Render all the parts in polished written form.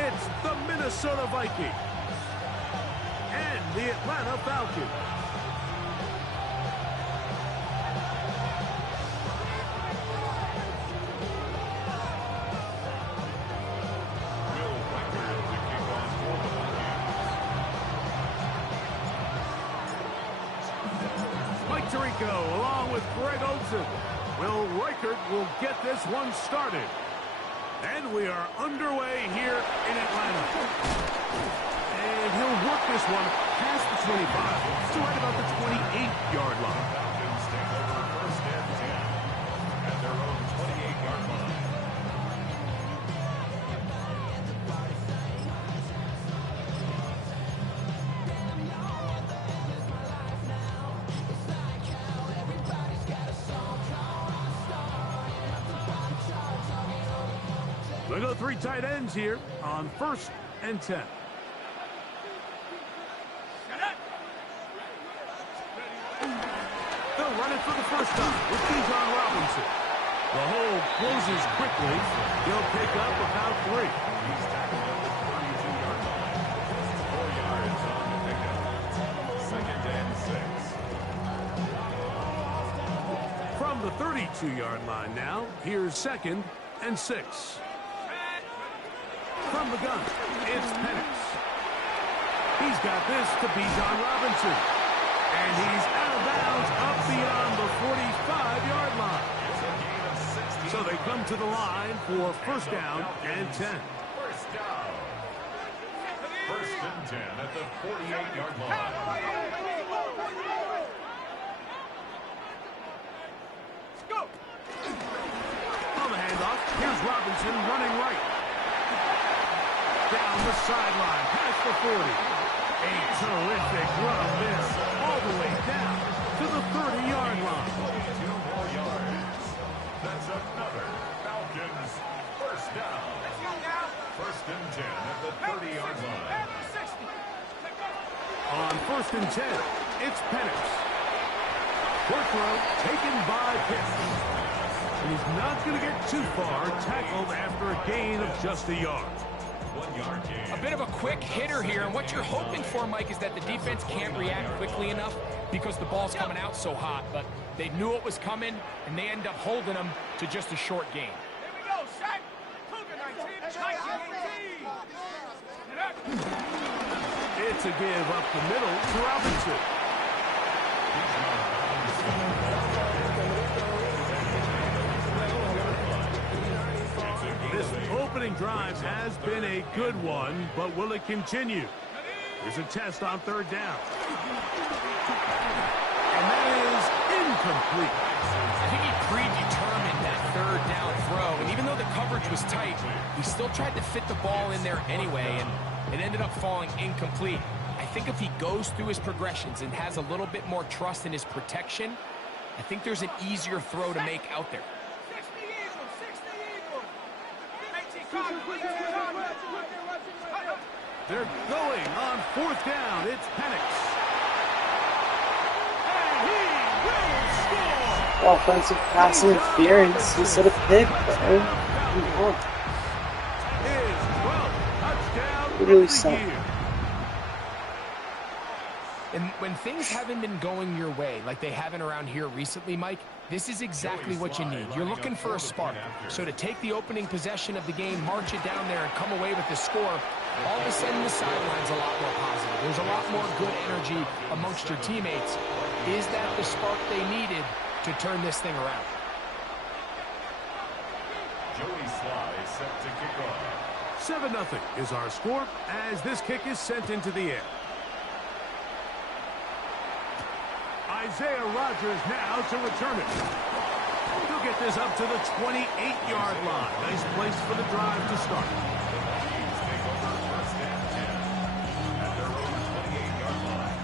It's the Minnesota Vikings and the Atlanta Falcons. Mike Tirico along with Greg Olsen. Will Reichert will get this one started. And we are underway here in Atlanta. And he'll work this one past the 25 to right about the 28-yard line. Falcons take over first and 10 at their own 28-yard line. We go three tight ends here on first and 10. They'll run it for the first time with Bijan Robinson. The hole closes quickly. He'll pick up about 3. He's tackled at the 32-yard line. 4 yards on the pickup. Second and 6. From the 32-yard line now, here's second and 6. From the gun, it's Penix. He's got this to Bijan Robinson. And he's out of bounds up beyond the 45-yard line. So they come to the line for first down and 10. First down. First and 10 at the 48-yard line. On the handoff, here's Robinson running right. Down the sideline, past the 40. A terrific run there, all the way down to the 30-yard line. 2 more yards. That's another Falcons first down. First and 10 at the 30-yard line. On first and 10, it's Penix. Short throw taken by Pitts. And he's not going to get too far, tackled after a gain of just a yard. 1 yard gain. A bit of a quick hitter here, and what you're hoping for, Mike, is that the defense can't react quickly enough because the ball's coming out so hot, but they knew it was coming, and they end up holding them to just a short gain. Here we go, Shaq. Cougar 19, 19. It's a give up the middle to Robinson. This opening drive has been a good one, but will it continue? There's a test on third down. And that is incomplete. I think he predetermined that third down throw, and even though the coverage was tight, he still tried to fit the ball in there anyway, and it ended up falling incomplete. I think if he goes through his progressions and has a little bit more trust in his protection, I think there's an easier throw to make out there. 60 Eagles, 60 Eagles. 18 They're going on fourth down. It's Penix. And he will score! Offensive pass interference instead of pick, bro. His 12th touchdown Really of the sucked. year. And when things haven't been going your way like they haven't around here recently, Mike, this is exactly what you need. You're looking for a spark. So to take the opening possession of the game, march it down there, and come away with the score, all of a sudden the sideline's a lot more positive. There's a lot more good energy amongst your teammates. Is that the spark they needed to turn this thing around? Joey Sly set to kick off. 7-0 is our score as this kick is sent into the air. Isaiah Rodgers now to return it. He'll get this up to the 28-yard line. Nice place for the drive to start. The Vikings take over first and 10 at their own 28-yard line.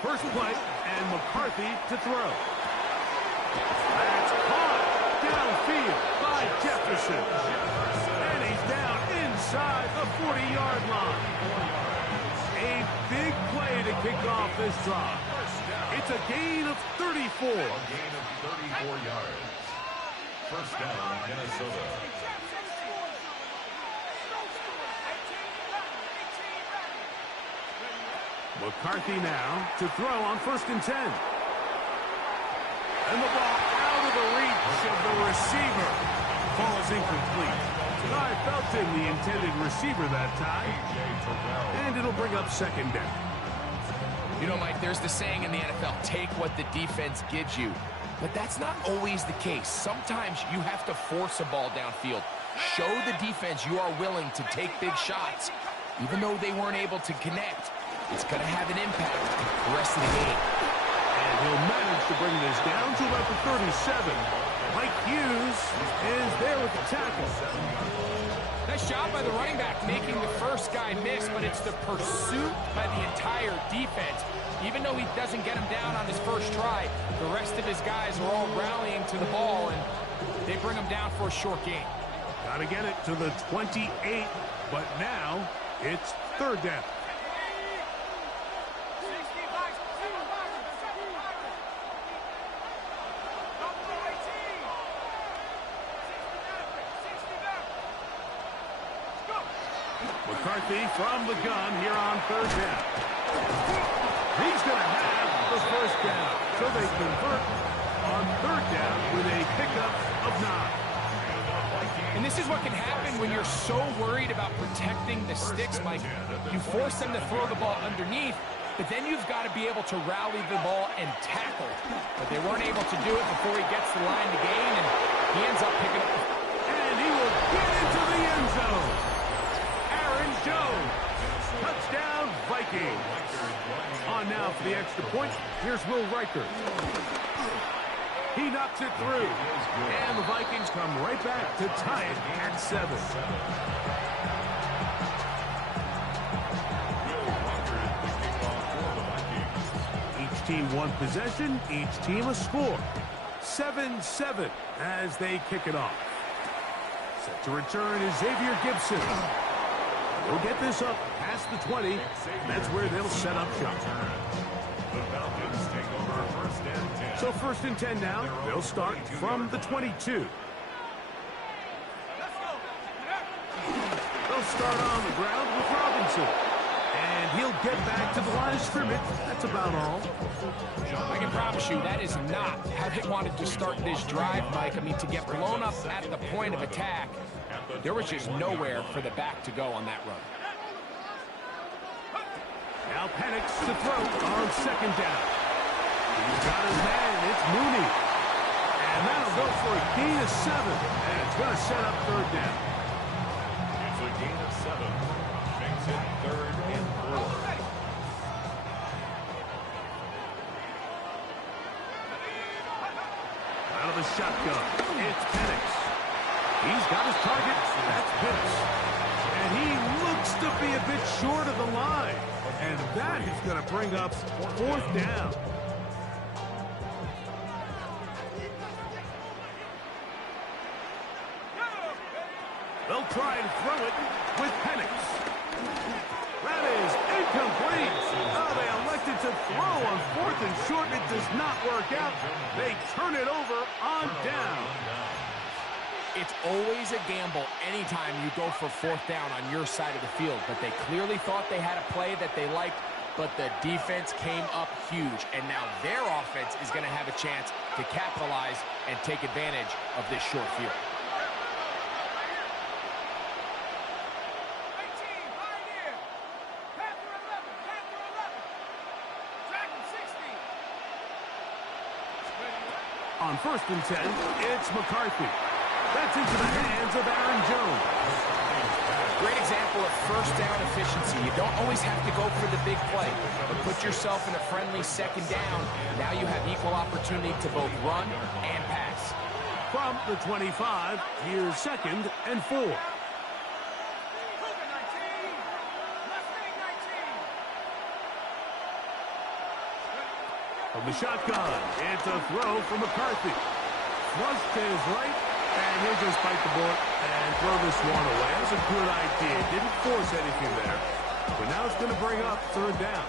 First play, and McCarthy to throw. That's caught downfield this drive. It's a gain of 34. A gain of 34 yards. First down, Minnesota. McCarthy now to throw on 1st and 10. And the ball out of the reach of the receiver. Ball is incomplete. Ty Felton, the intended receiver that time. And it'll bring up 2nd down. You know, Mike, there's the saying in the NFL, take what the defense gives you. But that's not always the case. Sometimes you have to force a ball downfield. Show the defense you are willing to take big shots. Even though they weren't able to connect, it's going to have an impact the rest of the game. And he'll manage to bring this down to about the 37. Mike Hughes is there with the tackle. Nice job by the running back making the first guy miss, but it's the pursuit by the entire defense. Even though he doesn't get him down on his first try, the rest of his guys are all rallying to the ball, and they bring him down for a short gain. Got to get it to the 28, but now it's 3rd down. McCarthy from the gun here on 3rd down. He's going to have the 1st down. So they convert on 3rd down with a pickup of 9. And this is what can happen when you're so worried about protecting the sticks, Mike. You force them to throw the ball underneath, but then you've got to be able to rally the ball and tackle. But they weren't able to do it before he gets the line to gain, and he ends up picking up. And he will get into the end zone. Aaron Jones. Touchdown, Vikings. On now for the extra point. Here's Will Riker. He knocks it through. And the Vikings come right back to tie it at 7. Each team one possession, each team a score. 7-7 as they kick it off. Set to return is Xavier Gibson. They'll get this up past the 20. That's where they'll set up shop. The Falcons take over 1st and 10. So 1st and 10 now. They'll start from the 22. They'll start on the ground with Robinson. And he'll get back to the line of scrimmage. That's about all. I can promise you that is not how they wanted to start this drive, Mike. I mean, to get blown up at the point of attack, there was just nowhere for the back to go on that run. Now Penix to throw on 2nd down. He's got his man. It's Mooney. And that'll go for a gain of 7. And it's going to set up 3rd down. It's a gain of 7. Makes it 3rd and 4. Out of the shotgun, it's Penix. He's got his target. That's Pitts. And he looks to be a bit short of the line. And that is going to bring up 4th down. They'll try and throw it with Penix. That is incomplete. Oh, they elected to throw on 4th and short. It does not work out. They turn it over on down. It's always a gamble anytime you go for 4th down on your side of the field, but they clearly thought they had a play that they liked, but the defense came up huge, and now their offense is going to have a chance to capitalize and take advantage of this short field. On 1st and 10, it's McCarthy. That's into the hands of Aaron Jones. Great example of 1st down efficiency. You don't always have to go for the big play, but put yourself in a friendly 2nd down. Now you have equal opportunity to both run and pass. From the 25, here's 2nd and 4. From the shotgun, it's a throw from McCarthy. Flush to his right, and he'll just bite the bullet and throw this one away. That's a good idea. Didn't force anything there. But now it's going to bring up 3rd down.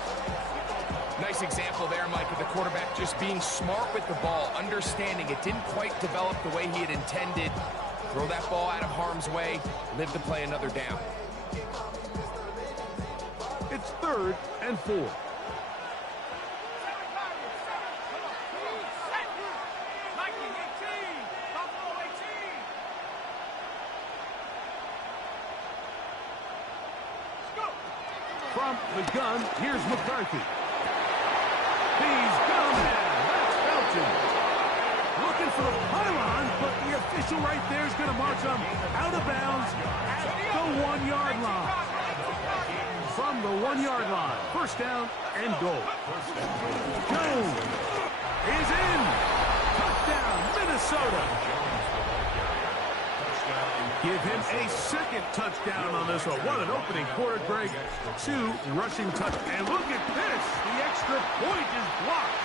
Nice example there, Mike, of the quarterback just being smart with the ball, understanding it didn't quite develop the way he had intended. Throw that ball out of harm's way, live to play another down. It's 3rd and 4. From the gun, here's McCarthy. He's gone down. That's Felton. Looking for the pylon, but the official right there is going to mark him out of bounds at the 1-yard line. From the 1-yard line, 1st down and goal. Jones is in. Touchdown, Minnesota. Give him a 2nd touchdown on this one. What an opening quarter, Greg. 2 rushing touchdowns. And look at this. The extra point is blocked.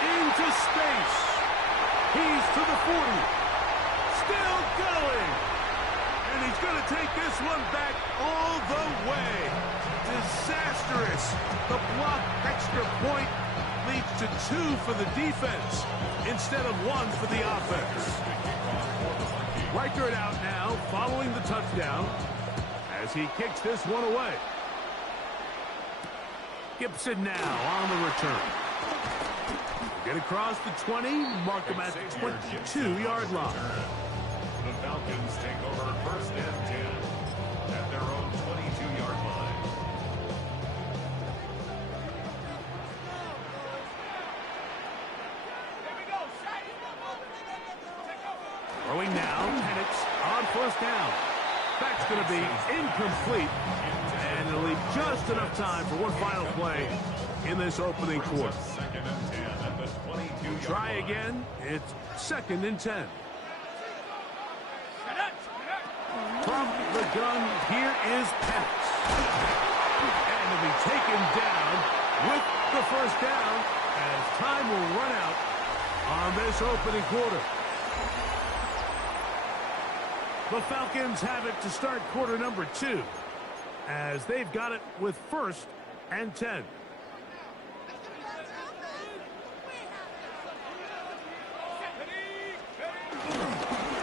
Into space. He's to the 40. Still going. And he's going to take this one back all the way. Disastrous. The blocked extra point leads to 2 for the defense instead of 1 for the offense. Reichert out now, following the touchdown, as he kicks this one away. Gibson now on the return. Get across the 20, mark him at the 22-yard line. The Falcons take over 1st and 10 at their own 22-yard line. Throwing now, Penix on 1st down. That's going to be incomplete, and it'll leave just enough time for one final play in this opening quarter. 2nd and 10 at the 22-yard Try again. It's 2nd and 10. From the gun, here is Penix. And he'll be taken down with the 1st down as time will run out on this opening quarter. The Falcons have it to start quarter number 2 as they've got it with 1st and 10.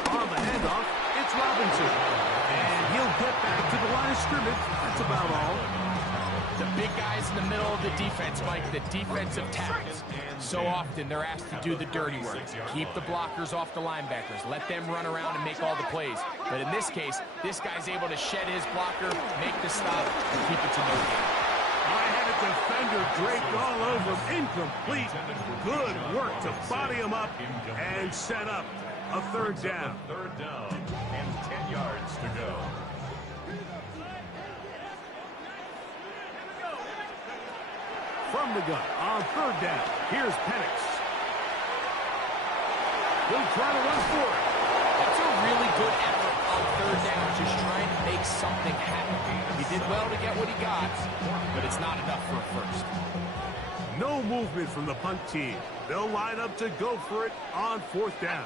On the handoff, it's Robinson. And he'll get back to the line of scrimmage. That's about all. The big guys in the middle of the defense, Mike, the defensive tackles. So often they're asked to do the dirty work. Keep the blockers off the linebackers. Let them run around and make all the plays. But in this case, this guy's able to shed his blocker, make the stop, and keep it to no gain. I had a defender draped all over him. Incomplete. Good work to body him up and set up a 3rd down. 3rd down and 10 yards to go. From the gun on 3rd down, here's Penix. He'll try to run for it. That's a really good effort on 3rd down, just trying to make something happen. He did well to get what he got, but it's not enough for a 1st. No movement from the punt team. They'll line up to go for it on 4th down.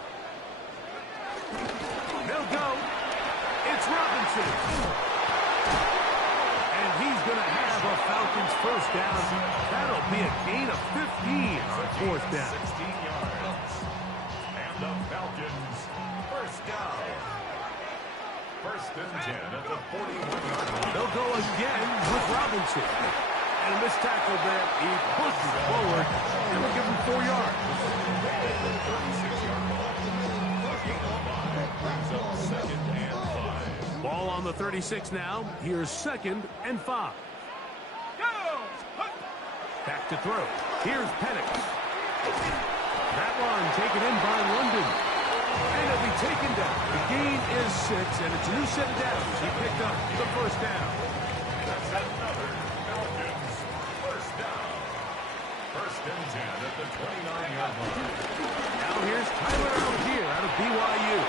They'll go. It's Robinson. And he's going to have a Falcons 1st down. That'll be a gain of 15 on 4th down. 16 yards. And the Falcons 1st down. 1st and 10 at the 41-yard line. They'll go again with Robinson. And a missed tackle there. He pushes forward, and we'll give him 4 yards. 36-yard ball. Gain of 5 brings up 2nd and 5. Ball on the 36 now. Here's 2nd and 5. Back to throw. Here's Penix. That one taken in by London. And it'll be taken down. The gain is 6, and it's a new set of downs. He picked up the 1st down. That's another Falcons 1st down. 1st and 10 at the 29-yard line. Now here's Tyler Algier out of BYU.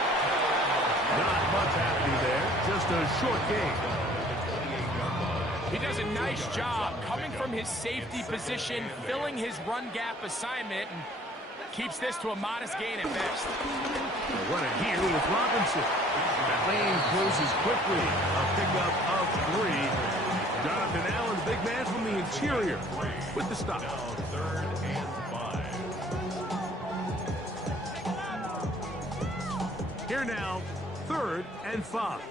Not much happening there. Just a short gain. He does a nice job coming from his safety position, filling his run gap assignment, and keeps this to a modest gain at best. They'll run it here with Robinson. That lane closes quickly. A pickup of 3. Jonathan Allen, big man from the interior, with the stop. Now 3rd and 5. Here now, 3rd and 5.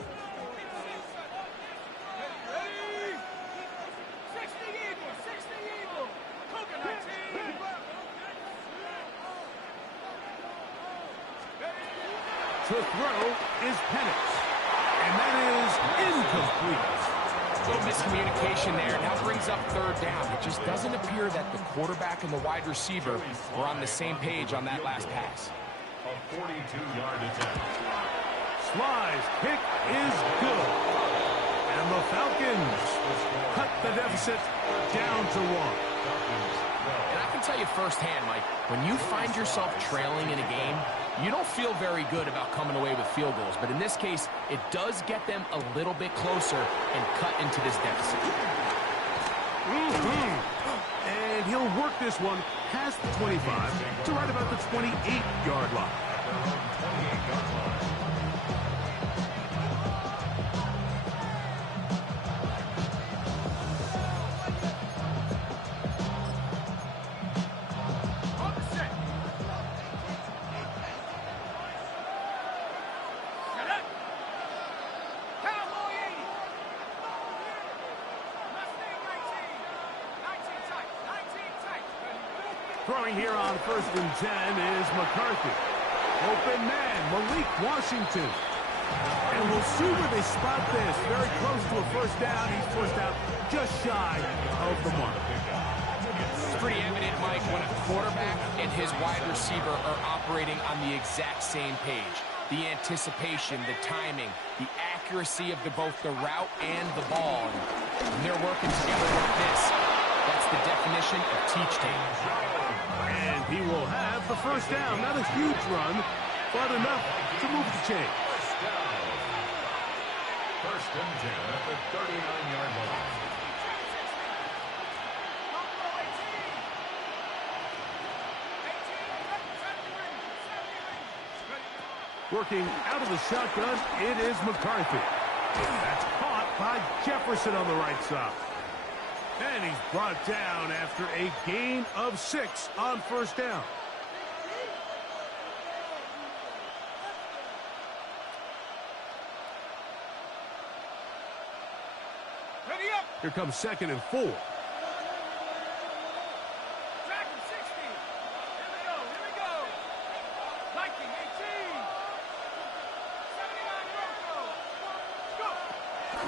To throw is Penix, and that is incomplete. A little miscommunication there. Now brings up 3rd down. It just doesn't appear that the quarterback and the wide receiver were on the same page on that last pass. A 42-yard attempt. Sly's kick is good. And the Falcons cut the deficit down to 1. And I can tell you firsthand, Mike, when you find yourself trailing in a game, you don't feel very good about coming away with field goals. But in this case, it does get them a little bit closer and cut into this deficit. And he'll work this one past the 25 to right about the 28-yard line. Throwing here on 1st and 10 is McCarthy. Open man, Malik Washington. And we'll see where they spot this. Very close to a 1st down. He's forced out just shy of the mark. It's pretty evident, Mike, when a quarterback and his wide receiver are operating on the exact same page. The anticipation, the timing, the accuracy of both the route and the ball. And when they're working together like this, that's the definition of teach tape. And he will have the 1st down. Not a huge run, but enough to move the chain. 1st and 10 at the 39-yard line. Working out of the shotgun, it is McCarthy. That's caught by Jefferson on the right side. And he's brought down after a gain of 6 on 1st down. Ready up. Here comes 2nd and 4. Track him, 60. Here we go. Viking, 18. 79 Bronco. Go.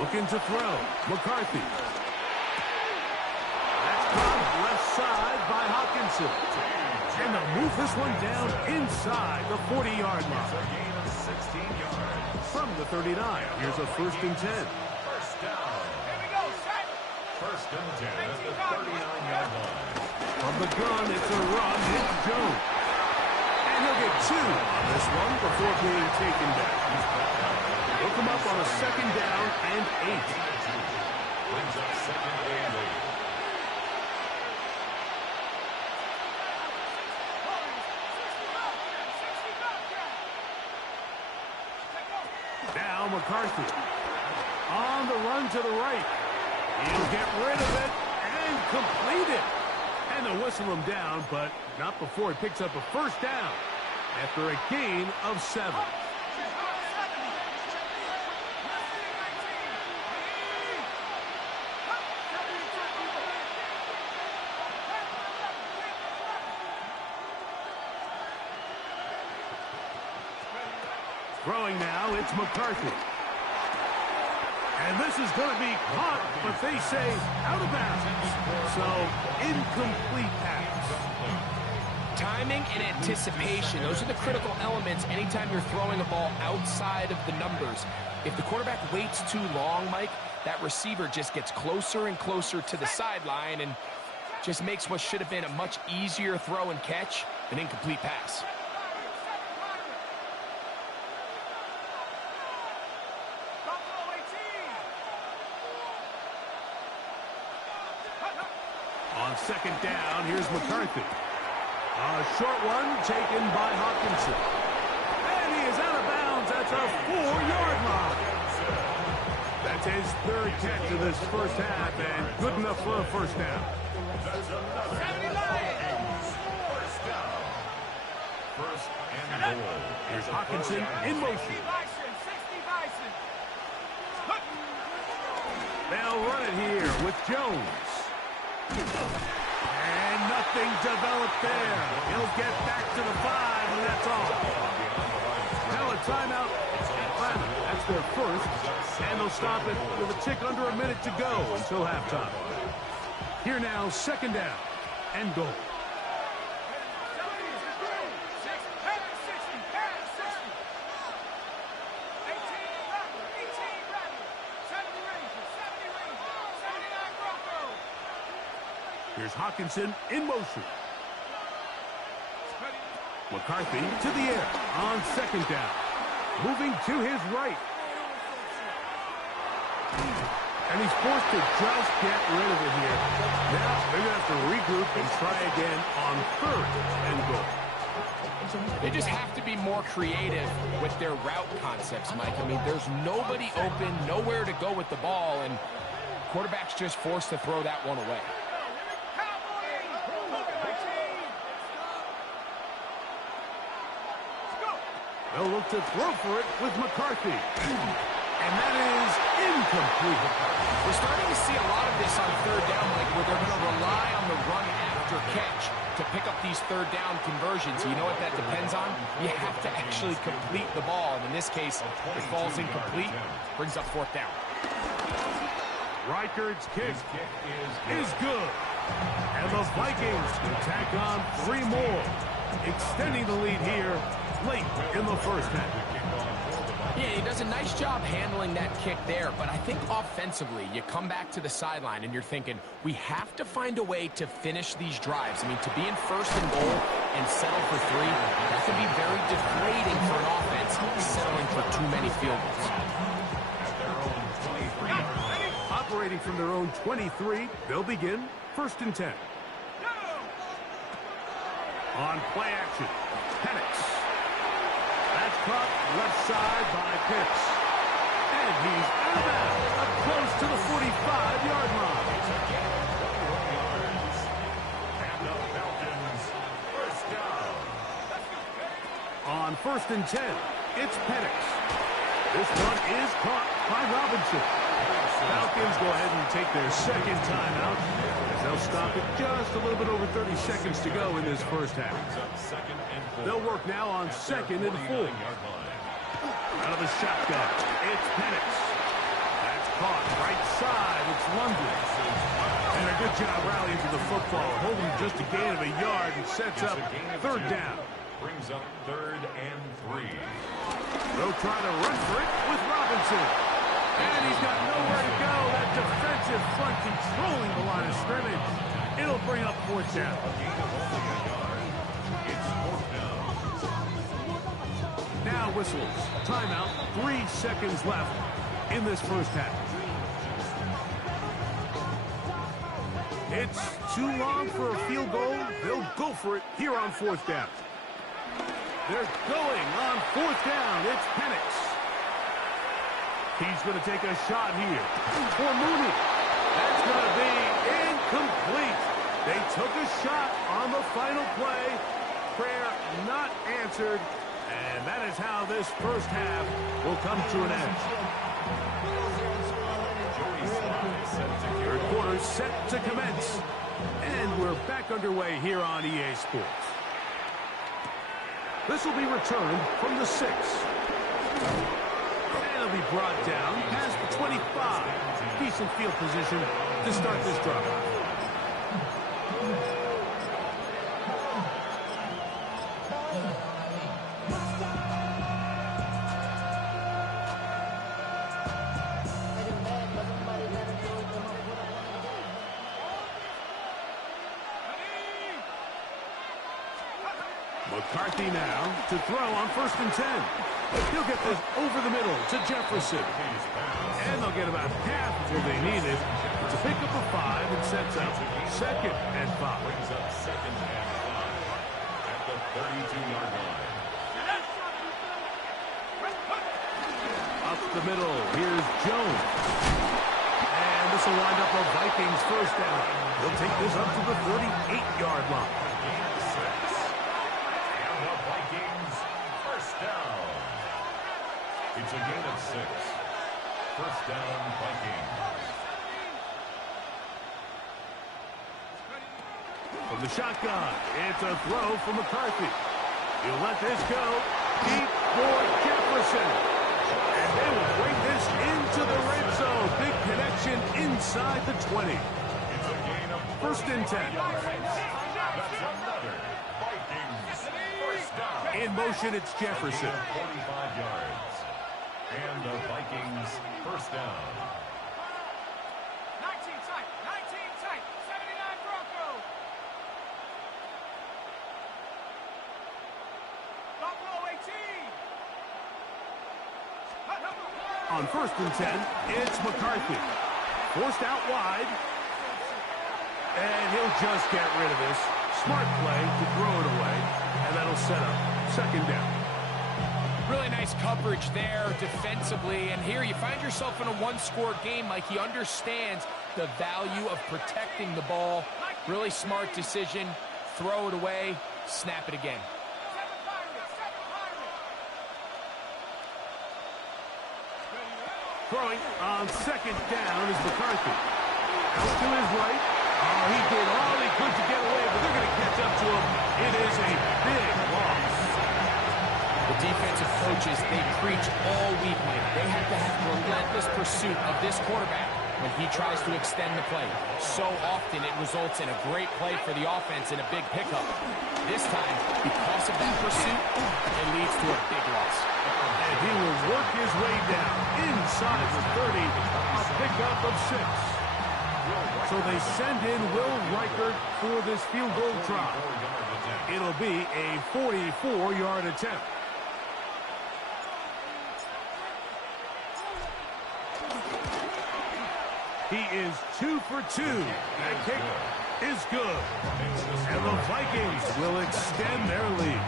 Looking to throw. McCarthy. That's caught left side by Hawkinson. And they'll move this one down inside the 40-yard A line. gain of 16 yards. From the 39, here's a 1st and 10. 1st down. Here we go. Set. 1st and 10 at the 39-yard line. From the gun, it's a run. It's Jones. And he'll get 2 on this one before being taken down. He'll come up on a 2nd down and 8. Brings up 2nd and 8. Now McCarthy on the run to the right. He'll get rid of it and complete it. And they'll whistle him down, but not before he picks up a 1st down after a gain of 7. Throwing now, it's McCarthy. And this is going to be caught, but they say out of bounds. So, incomplete pass. Timing and anticipation, those are the critical elements anytime you're throwing a ball outside of the numbers. If the quarterback waits too long, Mike, that receiver just gets closer and closer to the sideline and just makes what should have been a much easier throw and catch an incomplete pass. On 2nd down, here's McCarthy. A short one taken by Hawkinson. And he is out of bounds at the 4-yard line. That's his third catch of this first half, and good enough for a first down. That's another Vikings first down. First and goal. Here's Hawkinson in motion. 60 Bison. They'll run it here with Jones. And nothing developed there. He'll get back to the 5, and that's all. Now a timeout. Atlanta. That's their first. And they'll stop it with a tick under a minute to go until halftime. Here now, second down and goal. Here's Hawkinson in motion. McCarthy to the air on second down. Moving to his right. And he's forced to just get rid of it here. Now they're going to have to regroup and try again on third and goal. They just have to be more creative with their route concepts, Mike. I mean, there's nobody open, nowhere to go with the ball, and quarterback's just forced to throw that one away. They'll look to throw for it with McCarthy. And that is incomplete. We're starting to see a lot of this on third down, Mike, where they're going to rely on the run after catch to pick up these third down conversions. You know what that depends on? You have to actually complete the ball. And in this case, it falls incomplete, brings up fourth down. Reichard's kick is good. And the Vikings can tack on 3 more, extending the lead here late in the first half. Yeah, he does a nice job handling that kick there, but I think offensively, you come back to the sideline and you're thinking, we have to find a way to finish these drives. I mean, to be in first and goal and settle for 3, that can be very deflating for an offense, settling for too many field goals. Operating from their own 23, they'll begin first and 10. On play action, Penix. That's caught left side by Pitts. And he's out of bounds, up close to the 45-yard line. And the Falcons first down. On first and 10, it's Penix. This one is caught by Robinson. Falcons go ahead and take their second timeout as they'll stop it just a little bit over 30 seconds to go in this first half. They'll work now on second and 4. Out of the shotgun, it's Penix. That's caught right side. It's London. And a good job rallying to the football, holding just a gain of a yard and sets up third down. Brings up third and 3. They'll try to run for it with Robinson. And he's got nowhere to go. That defensive front controlling the line of scrimmage. It'll bring up fourth down. It's fourth down. Now whistles. Timeout. 3 seconds left in this first half. It's too long for a field goal. They'll go for it here on fourth down. They're going on fourth down. It's Penix. He's going to take a shot here for Mooney. That's going to be incomplete. They took a shot on the final play. Prayer not answered. And that is how this first half will come to an end. Third quarter set to commence. And we're back underway here on EA Sports. This will be returned from the 6. It'll be brought down past the 25. Decent field position to start this drive. McCarthy now to throw on first and 10. He'll get this over the middle to Jefferson. And they'll get about half of what they needed to pick up a 5 and sets up second and 5. Brings up second and 5 at the 32-yard line. Up the middle. Here's Jones. And this will wind up a Vikings first down. He'll take this up to the 38-yard line. And the Vikings first down. It's a gain of 6. First down, Vikings. From the shotgun, it's a throw from McCarthy. He'll let this go deep for Jefferson. And they will bring this into the red zone. Big connection inside the 20. It's a gain of First and 10. That's another Vikings first down. In motion, it's Jefferson. 45 yards. And the Vikings first down. 19 tight, 79 Broncos. W8. On first and 10, it's McCarthy. Forced out wide. And he'll just get rid of this. Smart play to throw it away. And that'll set up second down. Really nice coverage there defensively. And here you find yourself in a one-score game. Like, he understands the value of protecting the ball. Really smart decision. Throw it away. Snap it again. Throwing on second down is McCarthy. Out to his right. Oh, he did all he could to get away, but they're going to catch up to him. It is a big loss. The defensive coaches, they preach all week, Mike. They have to have relentless pursuit of this quarterback when he tries to extend the play. So often it results in a great play for the offense and a big pickup. This time, because of that pursuit, it leads to a big loss. And he will work his way down inside the 30, a pickup of 6. So they send in Will Reichert for this field goal try. It'll be a 44-yard attempt. He is 2 for 2. That kick is good. And the Vikings will extend their lead.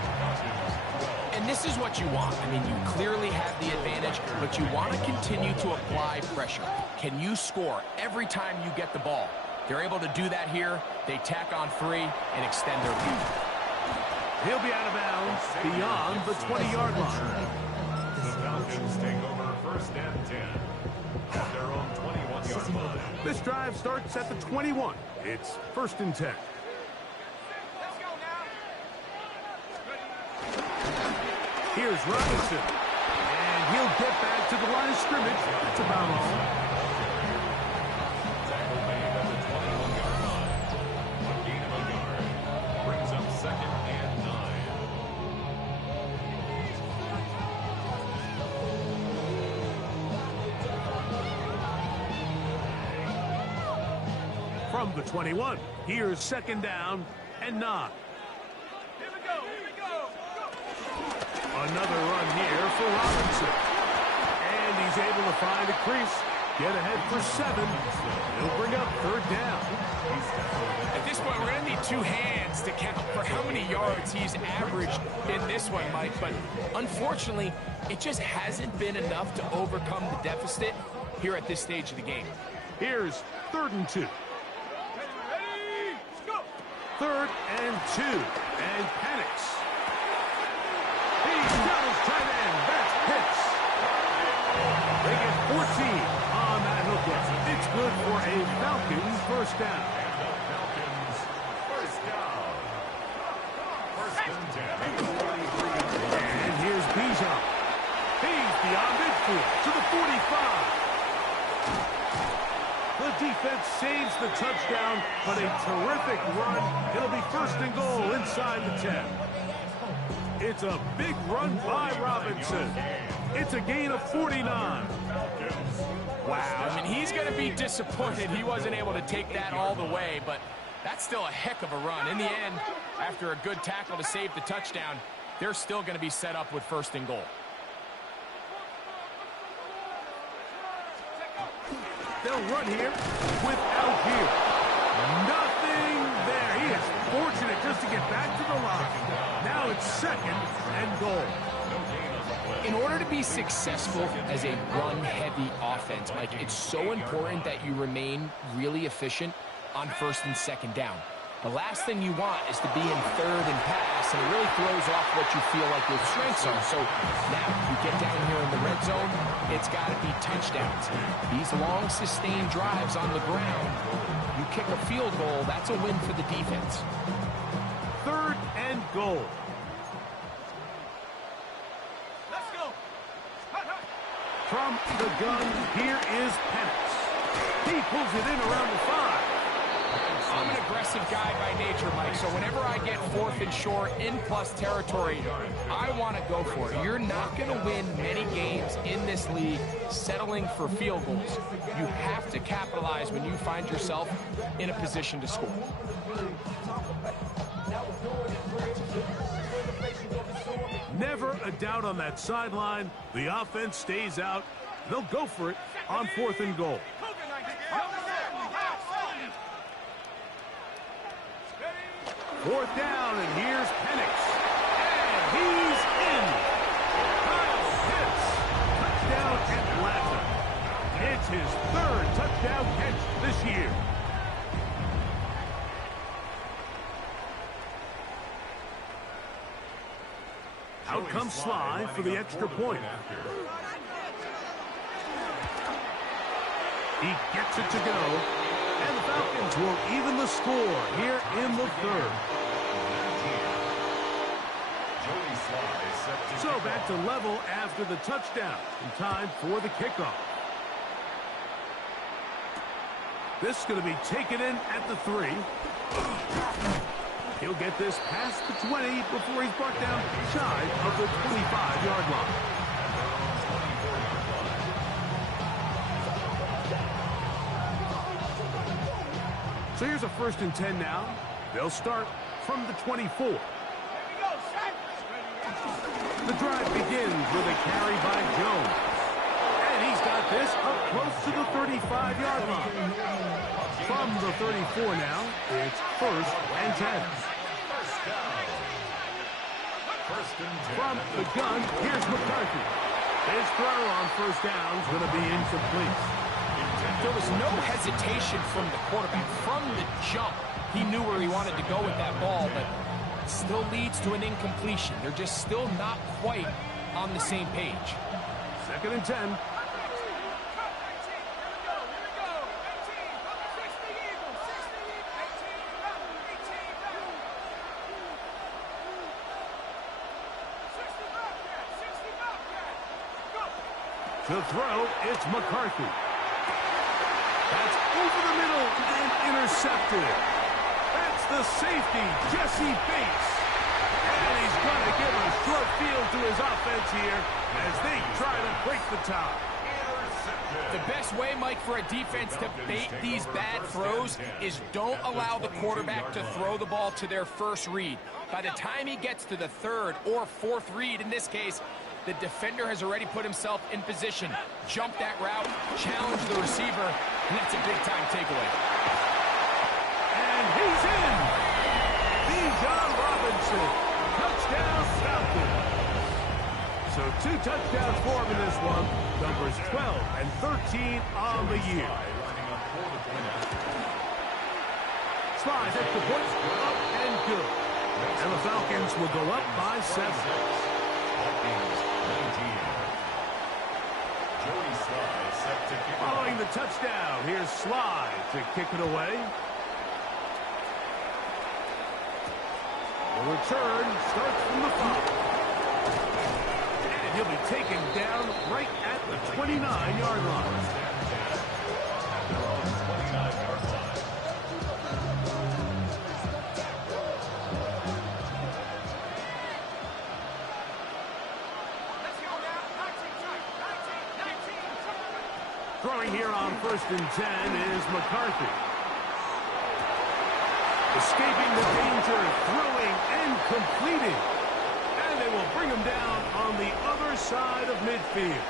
And this is what you want. I mean, you clearly have the advantage, but you want to continue to apply pressure. Can you score every time you get the ball? They're able to do that here. They tack on 3 and extend their lead. He'll be out of bounds beyond the 20-yard line. The Falcons take over first and 10 at their own 21-yard line. This drive starts at the 21. It's first and 10. Let's go now. Here's Robinson. And he'll get back to the line of scrimmage. That's about all. Tackle made at the 21-yard line. A gain of a yard. Brings up second and 9. From the 21, here's second down and 9. Here we go. Another run here for Robinson. And he's able to find a crease. Get ahead for 7. He'll bring up third down. At this point, we're going to need 2 hands to count for how many yards he's averaged in this one, Mike. But unfortunately, it just hasn't been enough to overcome the deficit here at this stage of the game. Here's third and 2. Third and 2. And panics. He's got his tight end. That's Pitts. They get 14 on that hook. It's good for a Falcons first down. Falcons first down. First and 10. And here's Bijan. He's beyond midfield to the 45. The defense saves the touchdown, but a terrific run. It'll be first and goal inside the 10. It's a big run by Robinson. It's a gain of 49. Wow, I mean, he's going to be disappointed he wasn't able to take that all the way, but that's still a heck of a run. In the end, after a good tackle to save the touchdown, they're still going to be set up with first and goal. They'll run here without here. Nothing there. He is fortunate just to get back to the line. Now it's second and goal. In order to be successful as a run-heavy offense, Mike, it's so important that you remain really efficient on first and second down. The last thing you want is to be in third and pass, and it really throws off what you feel like your strengths are. So now you get down here in the red zone, it's got to be touchdowns. These long, sustained drives on the ground, you kick a field goal, that's a win for the defense. Third and goal. Let's go. From the gun, here is Penix. He pulls it in around the 5. I'm an aggressive guy by nature, Mike, so whenever I get fourth and short in plus territory, I want to go for it. You're not going to win many games in this league settling for field goals. You have to capitalize when you find yourself in a position to score. Never a doubt on that sideline. The offense stays out. They'll go for it on fourth and goal. Fourth down, and here's Penix. And he's in. Kyle Pitts. Touchdown, Atlanta. It's his third touchdown catch this year. Out comes Sly for the extra point. He gets it to go. And the Falcons will even the score here in the third. So back to level after the touchdown. In time for the kickoff. This is going to be taken in at the 3. He'll get this past the 20 before he's brought down shy of the 25-yard line. So here's a 1st and 10 now. They'll start from the 24. The drive begins with a carry by Jones. And he's got this up close to the 35-yard line. From the 34 now, it's 1st and 10. From the gun, here's McCarthy. His throw on 1st down is going to be incomplete. There was no hesitation from the quarterback. From the jump, he knew where he wanted to go with that ball, but it still leads to an incompletion. They're just still not quite on the same page. 2nd and 10. To throw, it's McCarthy. That's over the middle and intercepted. That's the safety, Jesse Bates. And he's going to give a short field to his offense here as they try to break the tie. The best way, Mike, for a defense to bait these bad throws is don't allow the quarterback to throw the ball to their first read. By the time he gets to the 3rd or 4th read, in this case, the defender has already put himself in position. Jump that route, challenge the receiver, and that's a big-time takeaway. And he's in! Bijan Robinson. Touchdown, Falcons. So 2 touchdowns for him in this one. Numbers 12 and 13 on the year. Slides at the point, up and good. And the Falcons will go up by 7. Following the touchdown, here's Sly to kick it away. The return starts from the 5. And he'll be taken down right at the 29-yard line. Throwing here on 1st and 10 is McCarthy. Escaping the danger, throwing and completing. And they will bring him down on the other side of midfield.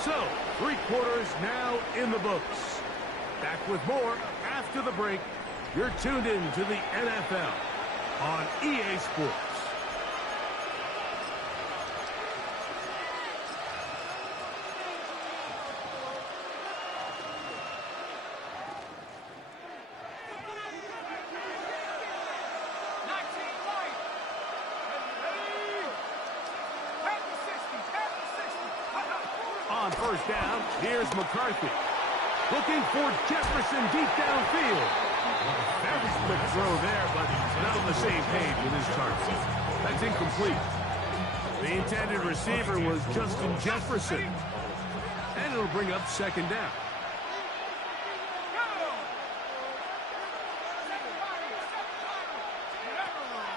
So, 3 quarters now in the books. Back with more after the break. You're tuned in to the NFL on EA Sports. on first down. Here's McCarthy. Looking for Jefferson deep downfield. Very quick throw there, but not on the same page with his target. That's incomplete. The intended receiver was Justin Jefferson. And it'll bring up second down.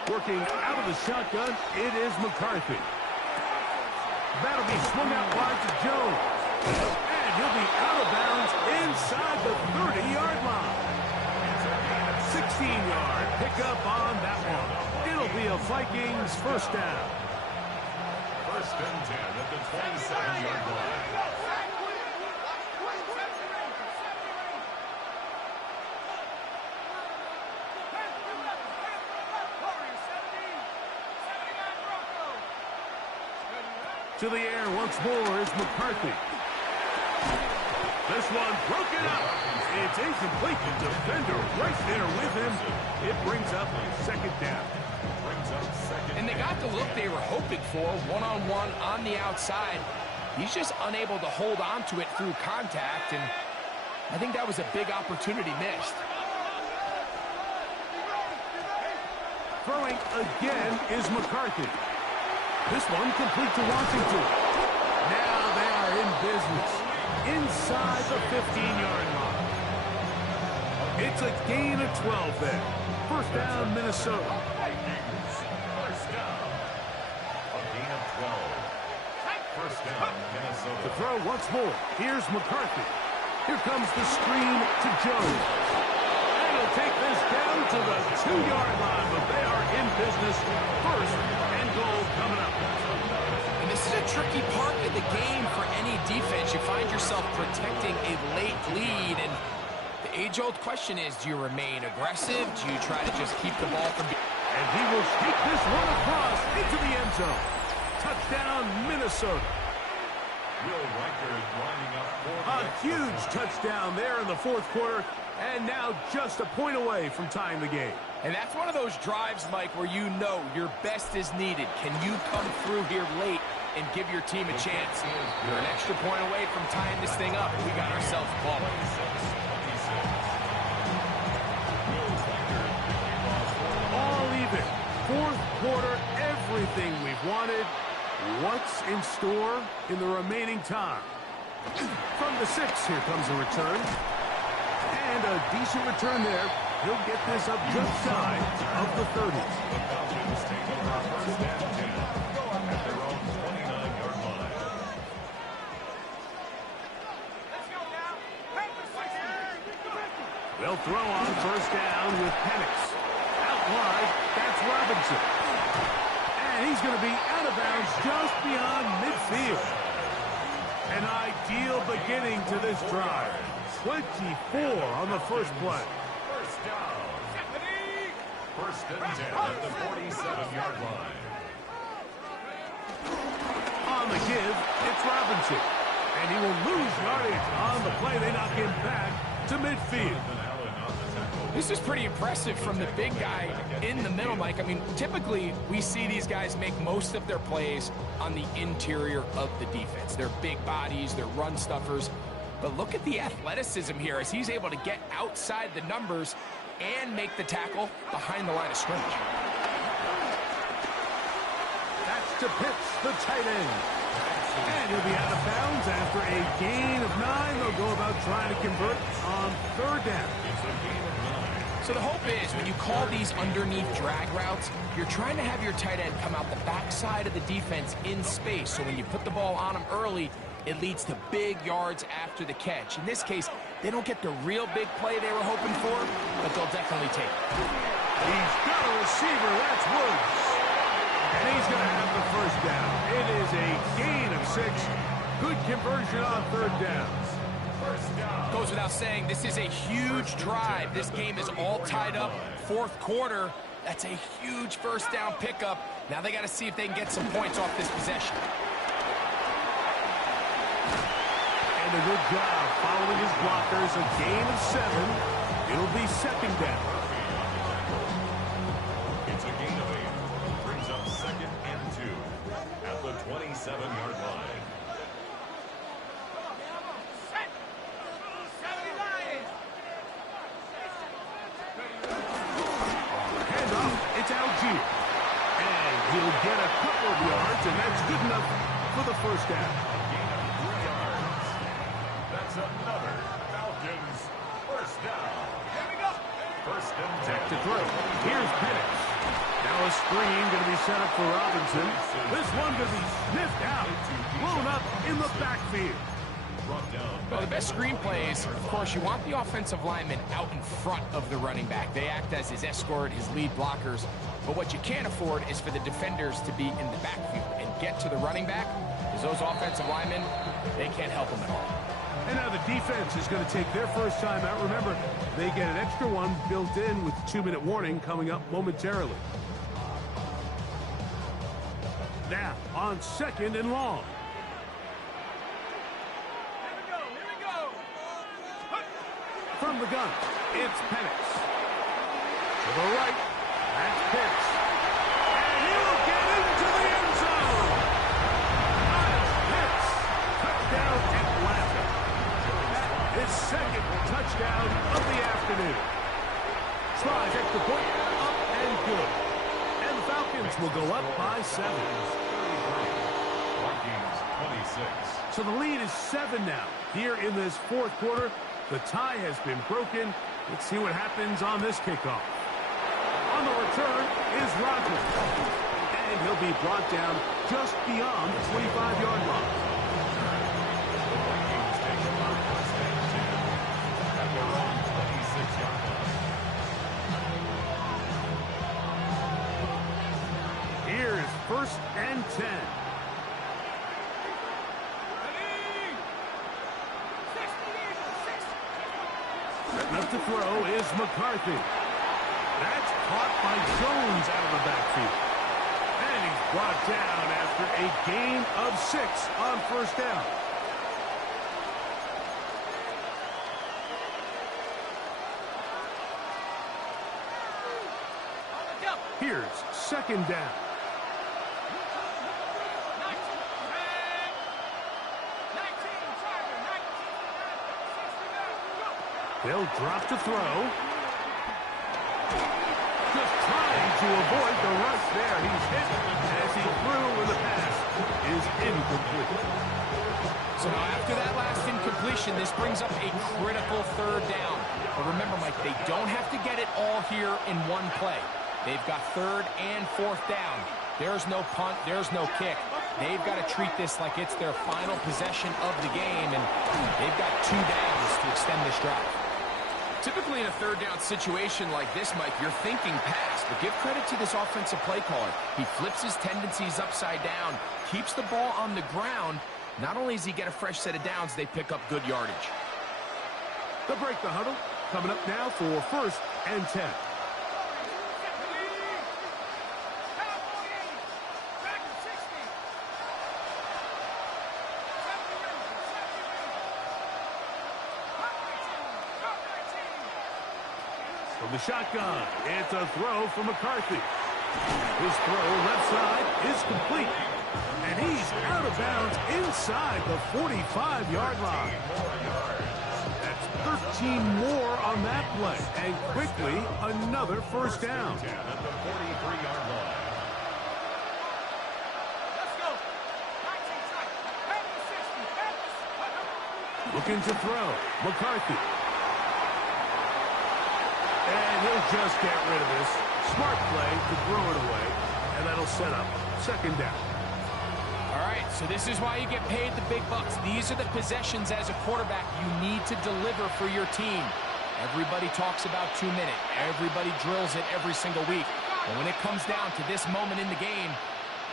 Working out of the shotgun, it is McCarthy. That'll be swung out wide to Jones. And he'll be out of bounds inside the 30-yard line. 16-yard pickup on that one. It'll be a Vikings first down. First and 10 at the 27-yard line. To the air once more is McCarthy. This one broken up. It's incomplete. The defender right there with him. It brings up second down. And they got the look they were hoping for, one-on-one on the outside. He's just unable to hold on to it through contact, and I think that was a big opportunity missed. Throwing again is McCarthy. This one complete to Washington. Now they are in business inside the 15-yard line. It's a gain of 12 there. First down, Minnesota. First down. A gain of 12. First down, Minnesota. To throw once more. Here's McCarthy. Here comes the screen to Jones. And he'll take this down to the 2-yard line, but they are in business. First and goal coming up. And this is a tricky part of the game for any defense. You find yourself protecting a late lead, and the age-old question is, do you remain aggressive? Do you try to just keep the ball from being... And he will take this one across into the end zone. Touchdown, Minnesota. Will Reichard lining up for A huge touchdown there in the fourth quarter, and now just a point away from tying the game. And that's one of those drives, Mike, where you know your best is needed. Can you come through here late and give your team a chance? You're an extra point away from tying this thing up. We got ourselves balled. All even. Fourth quarter, everything we've wanted. What's in store in the remaining time? From the 6, here comes a return. And a decent return there. He'll get this up just shy of the 30s. The Falcons take over first and 10 at their own 29-yard line. They'll throw on first down with Penix. Out wide, that's Robinson. And he's going to be out of bounds just beyond midfield. An ideal beginning to this drive. 24 on the first play. First down. First and 10 at the 47-yard line. On the give, it's Robinson. And he will lose yardage on the play. They knock him back to midfield. This is pretty impressive from the big guy in the middle, Mike. I mean, typically we see these guys make most of their plays on the interior of the defense. They're big bodies, they're run stuffers. But look at the athleticism here as he's able to get outside the numbers and make the tackle behind the line of scrimmage. That's to Pitts, the tight end. And he'll be out of bounds after a gain of 9. They'll go about trying to convert on third down. So the hope is when you call these underneath drag routes, you're trying to have your tight end come out the backside of the defense in space. So when you put the ball on him early, it leads to big yards after the catch. In this case, they don't get the real big play they were hoping for, but they'll definitely take it. He's got a receiver. That's Woods. And he's going to have the first down. It is a gain of 6. Good conversion on third down. Goes without saying, this is a huge drive. This game is all tied up. Fourth quarter, that's a huge first down pickup. Now they got to see if they can get some points off this possession. And a good job following his blockers. A gain of 7. It'll be second down. It's a gain of 8. Brings up second and 2 at the 27-yard line. for the first down. A gain of 3 yards. That's another Falcons first down. Here we go. First and 10. Back to throw. Here's Penix. Now a screen going to be set up for Robinson. This one going to be sniffed out. Blown up in the backfield. Well, the best screen plays, of course, you want the offensive lineman out in front of the running back. They act as his escort, his lead blockers. But what you can't afford is for the defenders to be in the backfield and get to the running back, because those offensive linemen, they can't help them at all. And now the defense is going to take their first time out. Remember, they get an extra one built in with 2-minute warning coming up momentarily. Now, on 2nd and long. From the gun, it's Penix. To the right, that's Pitts. And he'll get into the end zone. Nice Pitts. Touchdown Atlanta. His 2nd touchdown of the afternoon. Tries extra point, up and good. And the Falcons will go up by 7. Vikings 26. So the lead is 7 now. Here in this 4th quarter, the tie has been broken. Let's see what happens on this kickoff. On the return is Rodgers. And he'll be brought down just beyond the 25-yard line. The Vikings take over first and 10 at their own 26-yard line. Here's 1st and 10. Setting up to throw is McCarthy. That's caught by Jones out of the backfield. And he's brought down after a gain of 6 on 1st down. Here's 2nd down. They'll drop to throw. Just trying to avoid the rush there. He's hit as he threw when the pass is incomplete. So now after that last incompletion, this brings up a critical 3rd down. But remember, Mike, they don't have to get it all here in one play. They've got 3rd and 4th down. There's no punt. There's no kick. They've got to treat this like it's their final possession of the game, and they've got 2 downs to extend this drive. Typically in a 3rd down situation like this, Mike, you're thinking pass, but give credit to this offensive play caller. He flips his tendencies upside down, keeps the ball on the ground. Not only does he get a fresh set of downs, they pick up good yardage. They'll break the huddle. Coming up now for 1st and 10. From the shotgun, it's a throw from McCarthy. His throw left side is complete. And he's out of bounds inside the 45-yard line. That's 13 more on that play. And quickly, another 1st down. At the 43-yard line. Let's go. 19, Looking to throw. McCarthy. And he'll just get rid of this. Smart play to throw it away. And that'll set up 2nd down. All right, so this is why you get paid the big bucks. These are the possessions as a quarterback you need to deliver for your team. Everybody talks about 2-minute. Everybody drills it every single week. But when it comes down to this moment in the game,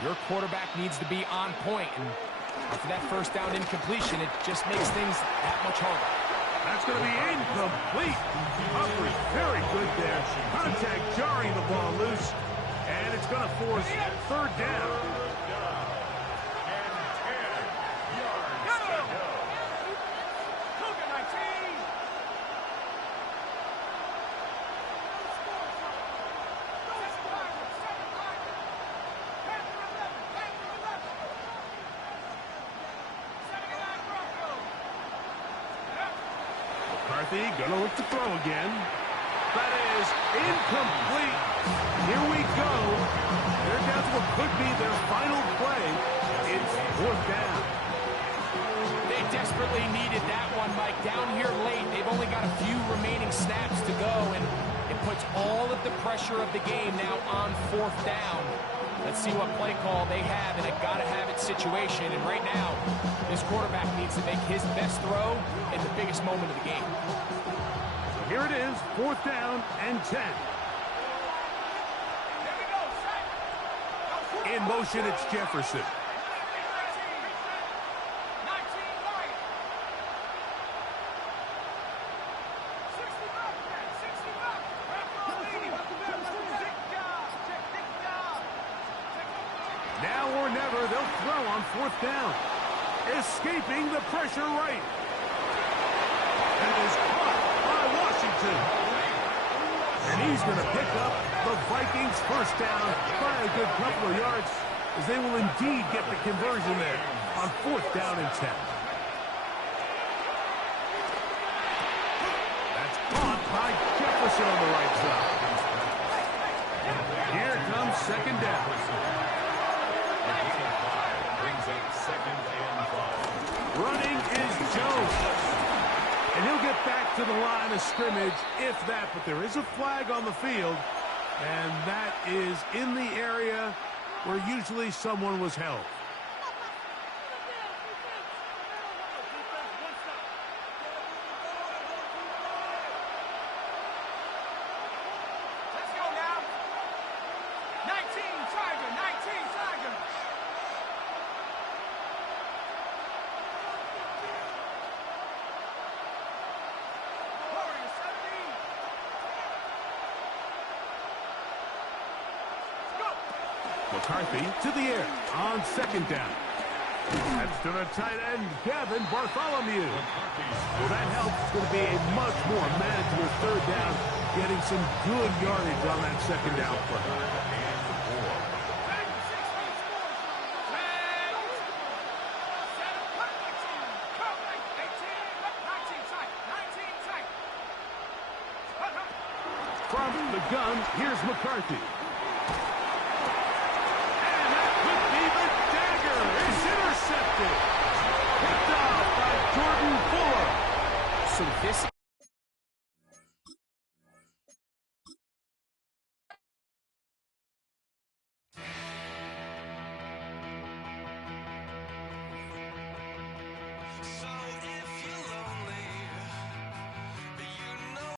your quarterback needs to be on point. And after that 1st down incompletion, it just makes things that much harder. That's going to be incomplete. Humphrey, very good there. Contact jarring the ball loose. And it's going to force 3rd down. McCarthy going to look to throw again. That is incomplete. Here we go. They're down to what could be their final play. It's fourth down. They desperately needed that one, Mike. Down here late, they've only got a few remaining snaps to go, and it puts all of the pressure of the game now on fourth down. Let's see what play call they have in a gotta-have-it situation. And right now, this quarterback needs to make his best throw in the biggest moment of the game. So here it is, fourth down and 10. In motion, it's Jefferson. Now or never, they'll throw on fourth down. Escaping the pressure right. That is caught by Washington. And he's going to pick up the Vikings first down by a good couple of yards, as they will indeed get the conversion there on fourth down and 10. That's caught by Jefferson on the right side. Here comes second down. Running is Jones. And he'll get back to the line of scrimmage, if that. But there is a flag on the field, and that is in the area where usually someone was held. Let's go now. 19 Tiger, 19 Tiger. Warriors 17. Go. McCarthy to the air on second down. That's to the tight end, Gavin Bartholomew. Well, that helps. It's going to be a much more manageable third down, getting some good yardage on that second down play. From the gun, here's McCarthy. And that could be the dagger. It's intercepted. Picked off by Jordan Fuller. So this